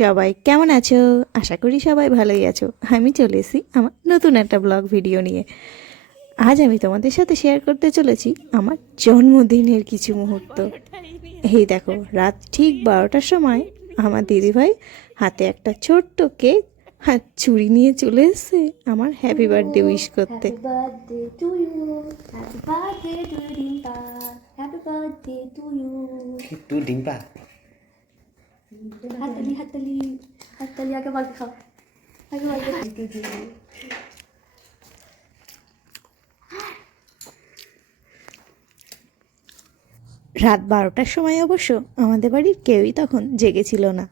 সবাই কেমন আছো? আশা করি সবাই ভালোই আছো। আমি চলে এসেছি আমার নতুন একটা ব্লগ ভিডিও নিয়ে। আজ আমি তোমাদের সাথে শেয়ার করতে চলেছি আমার জন্মদিনের কিছু মুহূর্ত। এই দেখো, রাত ঠিক 12টার সময় আমার দিদিভাই হাতে একটা ছোট্ট কেক আর চুড়ি নিয়ে চলে এসেছে আমার হ্যাপি বার্থডে উইশ করতে। Happy birthday to you. Happy birthday to Dimpa. Happy birthday to you. तू डिम्पा हाथली हाथली हाथली आगे बढ़ खाओ आगे बढ़ के রাত 12টার সময় অবশ্য আমাদের বাড়ির কেউই তখন জেগেছিল না,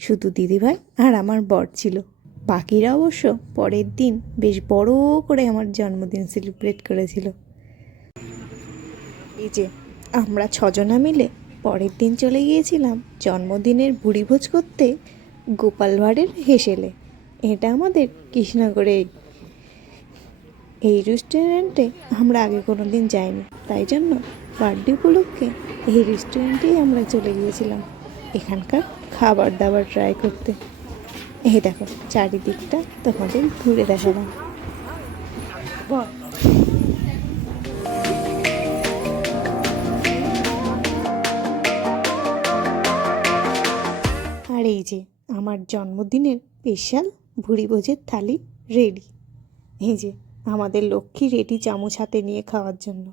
শুধু দিদিভাই আর আমার বর ছিল। বাকিরা অবশ্য পরের দিন বেশ বড় করে আমার জন্মদিন সেলিব্রেট করেছিল। এই যে আমরা ছজনা মিলে পরের দিন চলে গিয়েছিলাম জন্মদিনের ভুরিভোজ করতে গোপাল ভাঁড়ের হেসেলে। এটা আমাদের কৃষ্ণনগরে। এই রেস্টুরেন্টে আমরা আগে কোনো দিন যাইনি, তাই জন্য বার্থডে উপলক্ষে এই রেস্টুরেন্টেই আমরা চলে গিয়েছিলাম এখানকার খাবার দাবার ট্রাই করতে। এই দেখো চারিদিকটা তোমাদের ঘুরে দেখালাম। আর এই যে আমার জন্মদিনের স্পেশাল ভুরিভোজের থালি রেডি। এই যে আমাদের লক্ষ্মী রেডি চামচ হাতে নিয়ে খাওয়ার জন্য।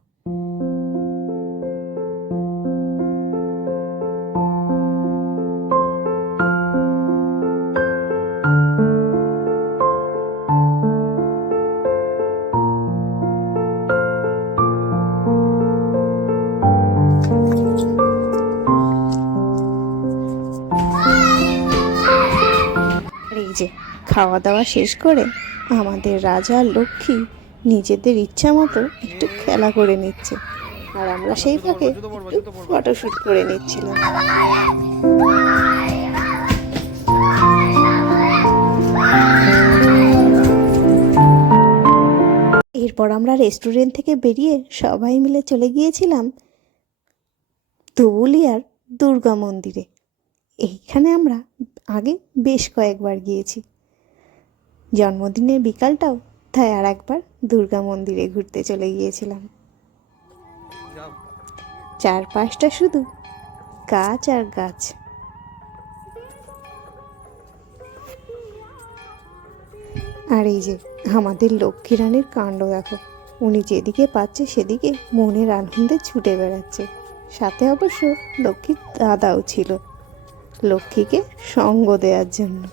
এই যে খাওয়া দাওয়া শেষ করে আমাদের রাজা লক্ষ্মী নিজেদের ইচ্ছা মতো একটু খেলা করে নিচ্ছে, আর আমরা সেই ফাঁকে একটু ফটোশ্যুট করে নিচ্ছিলাম। এরপর আমরা রেস্টুরেন্ট থেকে বেরিয়ে সবাই মিলে চলে গিয়েছিলাম ধুবুলিয়ার দুর্গা মন্দিরে। এইখানে আমরা আগে বেশ কয়েকবার গিয়েছি। জন্মদিনের বিকালটাও তাই আর একবার দুর্গা মন্দিরে ঘুরতে চলে গিয়েছিলাম। চারপাশটা শুধু গাছ আর গাছ। আর এই যে আমাদের লক্ষ্মী রানীর কাণ্ড দেখো, উনি যেদিকে পাচ্ছে সেদিকে মনের আনন্দে ছুটে বেড়াচ্ছে। সাথে অবশ্য লক্ষ্মীর দাদাও ছিল লক্ষ্মীকে সঙ্গ দেওয়ার জন্য।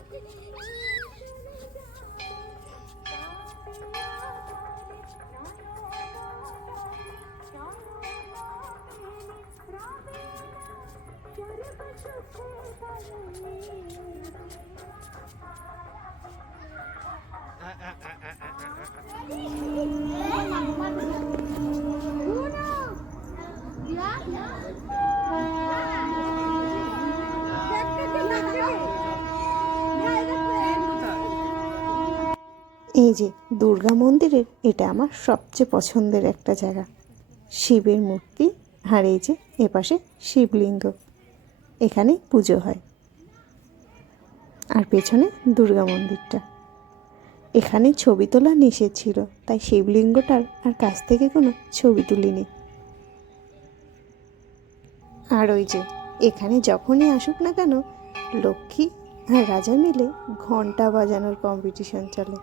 এই যে দুর্গা মন্দিরের এটা আমার সবচেয়ে পছন্দের একটা জায়গা। শিবের মূর্তি, আর এই যে এপাশে শিবলিঙ্গ, এখানে পুজো হয়। আর পেছনে দুর্গা মন্দিরটা। এখানে ছবি তোলা নিষেধ ছিল, তাই শিবলিঙ্গটার আর কাছ থেকে কোনো ছবি তুলিনি। আর ওই যে এখানে যখনই আসুক না কেন লক্ষ্মী আর রাজা মিলে ঘন্টা বাজানোর কম্পিটিশন চলে।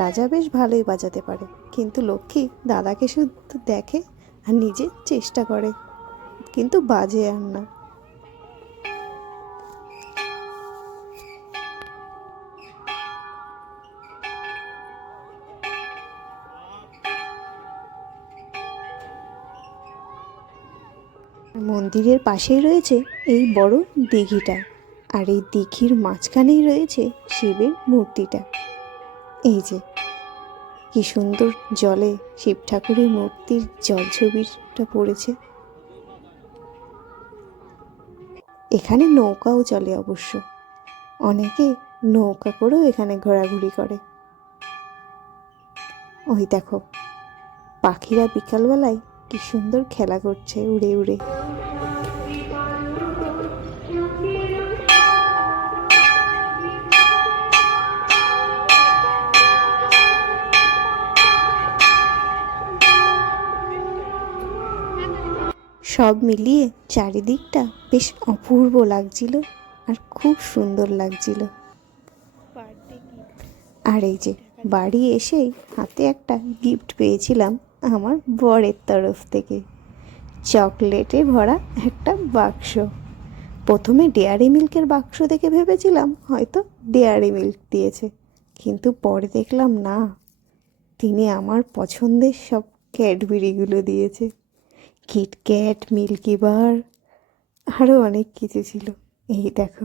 রাজা বেশ ভালোই বাজাতে পারে, কিন্তু লক্ষ্মী দাদাকে শুধু দেখে আর নিজে চেষ্টা করে, কিন্তু বাজে আর না। মন্দিরের পাশেই রয়েছে এই বড় দিঘিটা, আর এই দিঘির মাঝখানেই রয়েছে শিবের মূর্তিটা। এই যে কি সুন্দর জলে শিব ঠাকুরের মূর্তির জল ছবিটা পড়েছে। এখানে নৌকাও চলে অবশ্য, অনেকে নৌকা করেও এখানে ঘোরাঘুরি করে। ওই দেখো পাখিরা বিকালবেলায় কি সুন্দর খেলা করছে উড়ে উড়ে। সব মিলিয়ে চারিদিকটা বেশ অপূর্ব লাগছিল আর খুব সুন্দর লাগছিল। আর এই যে বাড়ি এসেই হাতে একটা গিফট পেয়েছিলাম আমার বরের তরফ থেকে, চকলেটে ভরা একটা বাক্স। প্রথমে ডেয়ারি মিল্কের বাক্স দেখে ভেবেছিলাম হয়তো ডেয়ারি মিল্ক দিয়েছে, কিন্তু পরে দেখলাম না, তিনি আমার পছন্দের সব ক্যাডবেরিগুলো দিয়েছে। কিটক্যাট, মিল্কিবার, আরও অনেক কিছু ছিল। এই দেখো।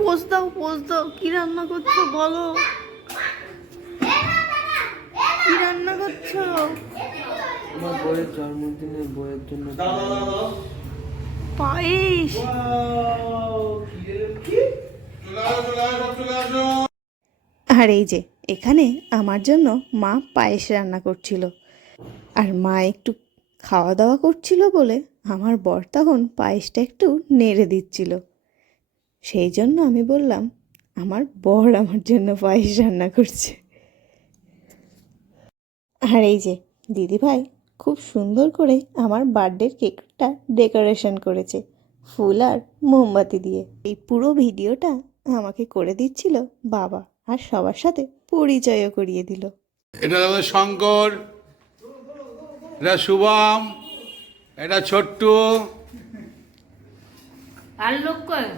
পোজ দাও, পোজ দাও। কি রান্না করছো বলো, কি রান্না করছো? আমার বইয়ের জন্মদিনে বইয়ের জন্য পায়েস। আর এই যে এখানে আমার জন্য মা পায়েস রান্না করছিল, আর মা একটু খাওয়া দাওয়া করছিল বলে আমার বর তখন পায়েসটা একটু নেড়ে দিচ্ছিল। সেই জন্য আমি বললাম আমার বর আমার জন্য পায়েস রান্না করছে। আর এই যে দিদিভাই খুব সুন্দর করে আমার বার্থডের কেকটা ডেকোরেশন করেছে ফুল আর মোমবাতি দিয়ে। এই পুরো ভিডিওটা আমাকে করে দিচ্ছিল বাবা, আর সবার সাথে পরিচয়ও করিয়ে দিল। এটা হলো শঙ্কর, এটা শুভম, এটা ছোট্টু, আর লোক কয়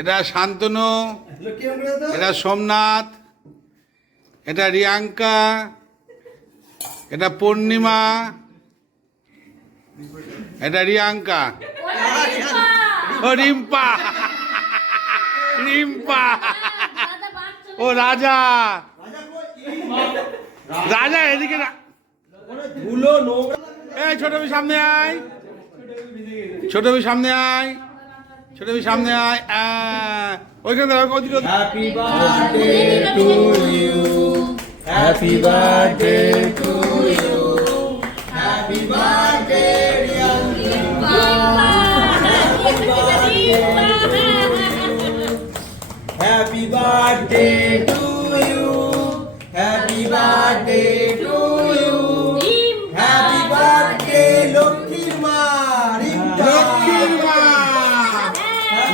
এটা শান্তনু, এটা সোমনাথ, এটা রিয়াঙ্কা, এটা পূর্ণিমা, এটা রিয়াঙ্কা, ও রিম্পা, রিম্পা, ও রাজা, রাজা এদিকে না, এই ছোট ভাই সামনে আয়, ছোট ভাই সামনে আয়, ছোট ভাই সামনে আয়, ওইখানে দাঁড়াও, ওদিকে। Happy birthday to you, happy birthday to you, happy birthday happy birthday to you, happy birthday to you, happy birthday লক্ষ্মীর মা, লক্ষ্মীর মা,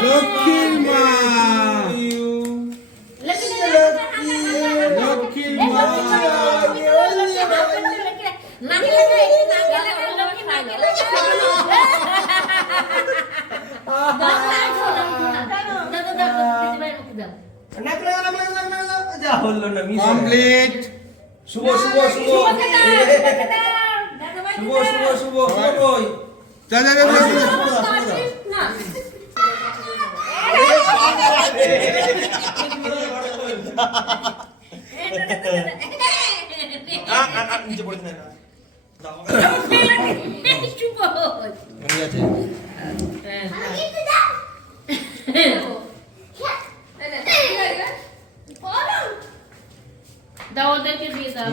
লক্ষ্মীর মা, লক্ষ্মীর মা, কমপ্লিট। শুভ শুভ শুভ শুভ শুভ শুভ শুভ যা যা যা, নিচে পড়ে না দাও ওদেরকে দিয়ে দাও।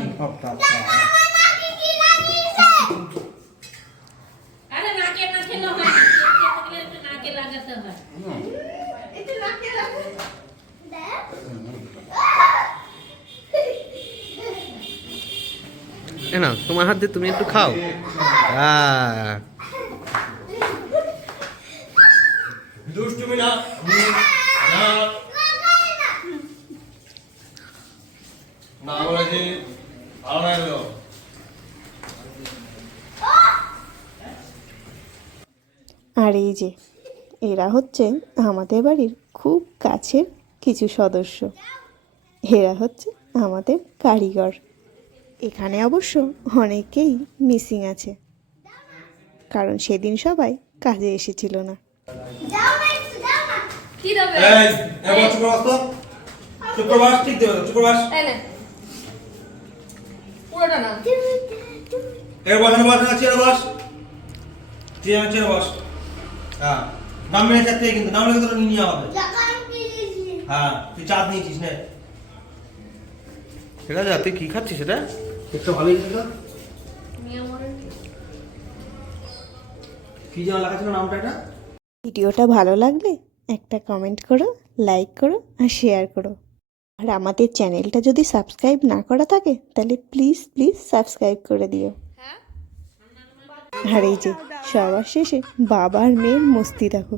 আরে নাকে নাকে লাগাতে হয়, নাকে লাগাতে হয়। না তোমার হাত দিয়ে তুমি একটু খাও। দুষ্টুমি না না বলেছি ভালো লাগলো। আর এই যে এরা হচ্ছে আমাদের বাড়ির খুব কাছের কিছু সদস্য, এরা হচ্ছে আমাদের কারিগর। এখানে অবশ্য অনেকেই মিসিং আছে, কারণ সেদিন সবাই কাজে এসেছিল না। কি দেবে? এই বস বস তো শুক্রবার ঠিক দেবে শুক্রবার এই নে পুরোটা না। এর বস না চেয়ার বস চেয়ার বস। হ্যাঁ নাম মেনে থাকতে কিন্তু নাম লেগে তোর নিয়ে হবে। হ্যাঁ তুই চাঁদ নিয়েছিস না সেটা যা তুই কি খাচ্ছিস সেটা একটু ভালোই ছিল। কি যেন লেখা ছিল নামটা এটা? ভিডিওটা ভালো লাগলে একটা কমেন্ট করো, লাইক করো আর শেয়ার করো। আর আমাদের চ্যানেলটা যদি সাবস্ক্রাইব না করা থাকে তাহলে প্লিজ প্লিজ সাবস্ক্রাইব করে দিও। আর এই যে সবার শেষে বাবা আর মেয়ের মস্তি দেখো,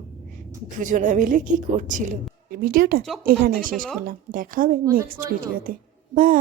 দুজনে মিলে কি করছিল। ভিডিওটা এখানেই শেষ করলাম, দেখা হবে নেক্সট ভিডিওতে। বাই।